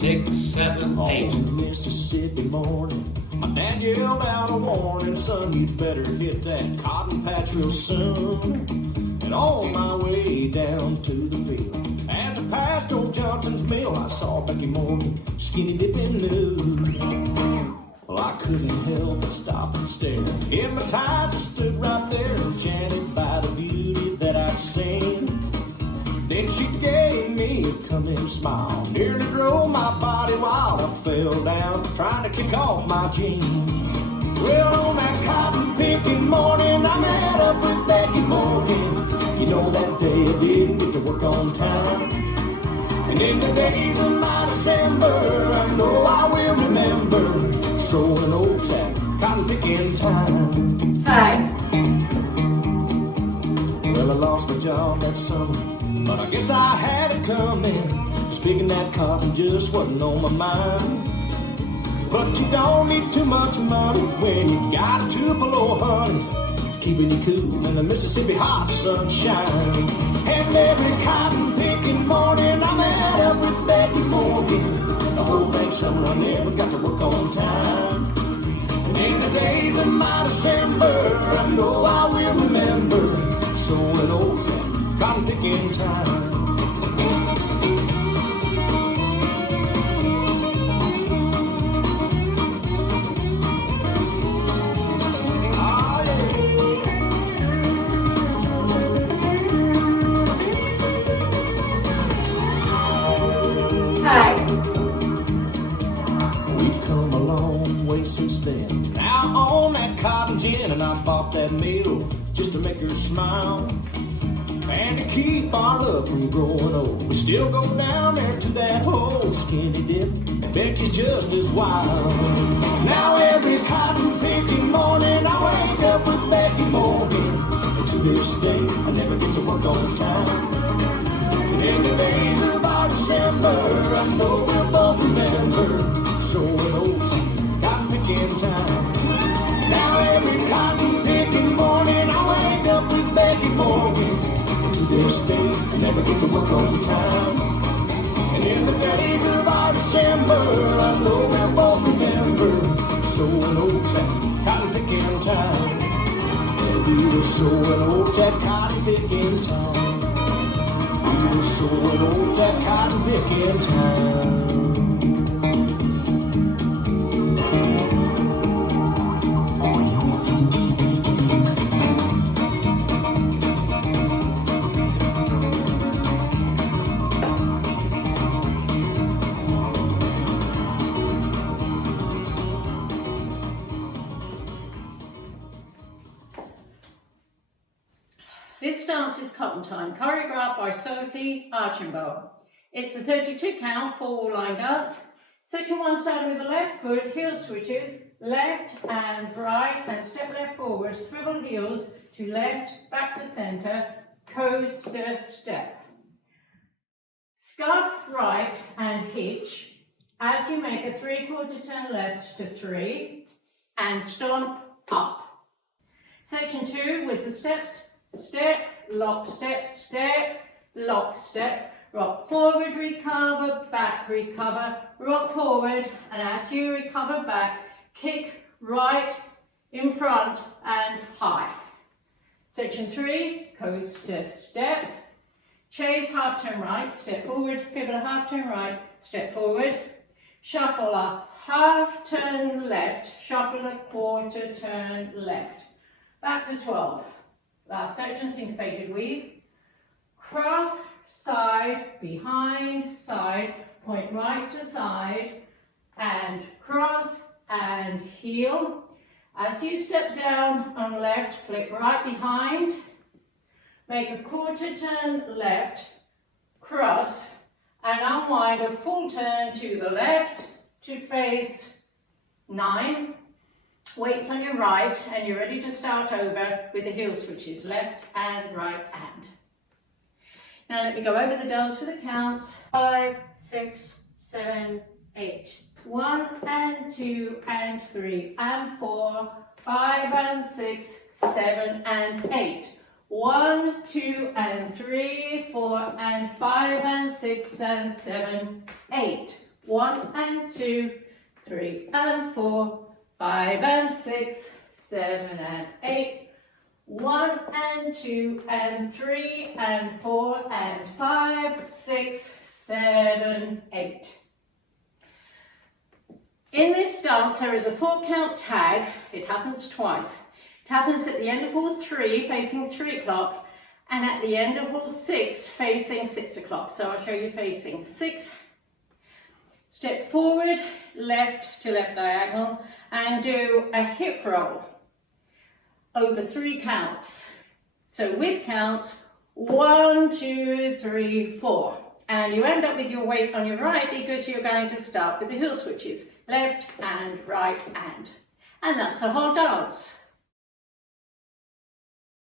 6, 7, 8. On a Mississippi morning, my dad yelled out a warning, son, you better hit that cotton patch real soon. And on my way down to the field, as I passed old Johnson's mill, I saw Becky Morgan skinny dipping nude. Well, I couldn't help but stop and stare. Hypnotized, I stood right there, enchanted by the beauty that I'd seen. Then she gave me a come-in smile, nearly drove my body wild. I fell down, trying to kick off my jeans. Well, on that cotton picking morning, I met up with Becky Morgan. You know, that day I didn't get to work on time. And in the days of my December, I know I will remember sowing oats at cotton picking time. Hi. Well, I lost my job that summer, but I guess I had it coming. Speaking that cotton just wasn't on my mind. But you don't need too much money when you got a Tupelo honey, keeping you cool in the Mississippi hot sunshine. And every cotton picking morning I met up with Becky Morgan. The whole dang summer I never got to work on time. And in the days of my December, I know I will remember sowing oats and cotton picking time. Hi. We've come a long way since then. Now on that cotton gin, and I bought that meal just to make her smile. And to keep our love from growing old, we still go down there to that whole skinny dip, and Becky's just as wild. Now every cotton picking morning I wake up with Becky Morgan. And to this day I never get to work on time. And in the days of our December, I know we'll both remember sowing oats and cotton picking time. Now every cotton picking morning I wake up with Becky Morgan. To this day, I never get to work on time. And in the days of our December, I know we'll both remember sowing oats and cotton picking time. Yeah, we were sowing oats at cotton picking time. We were sowing oats at cotton picking time. This dance is Cotton Time, choreographed by Stephie Archambault. It's a 32 count, 4 line dance. Section 1 starting with the left foot, heel switches, left and right, and step left forward, swivel heels to left, back to center, coaster step. Scuff right and hitch as you make a 3/4 turn left to 3 and stomp up. Section 2 with the steps. Step, lock, step, step, lock, step, rock forward, recover, back, recover, rock forward, and as you recover back, kick right in front and high. Section 3, coaster step, chase half turn right, step forward, pivot a half turn right, step forward, shuffle a half turn left, shuffle a 1/4 turn left, back to 12. Last section, syncopated weave. Cross, side, behind, side, point right to side, and cross and heel. As you step down on left, flick right behind, make a 1/4 turn left, cross, and unwind a full turn to the left to face 9. Weights on your right, and you're ready to start over with the heel switches, left and right hand. Now let me go over the dance for the counts. 5, 6, 7, 8. 1 and 2 and 3 and 4, 5 and 6, 7 and 8. 1, 2 and 3, 4 and 5 and 6 and 7, 8. 1 and 2, 3 and 4, 5 and 6, 7 and 8, 1 and 2 and 3 and 4 and 5, 6, 7, 8. In this dance there is a 4-count tag. It happens twice. It happens at the end of hall 3 facing 3 o'clock and at the end of hall 6 facing 6 o'clock. So I'll show you facing 6. Step forward, left to left diagonal and do a hip roll over 3 counts. So with counts 1, 2, 3, 4. And you end up with your weight on your right because you're going to start with the heel switches, left and right and. And that's the whole dance.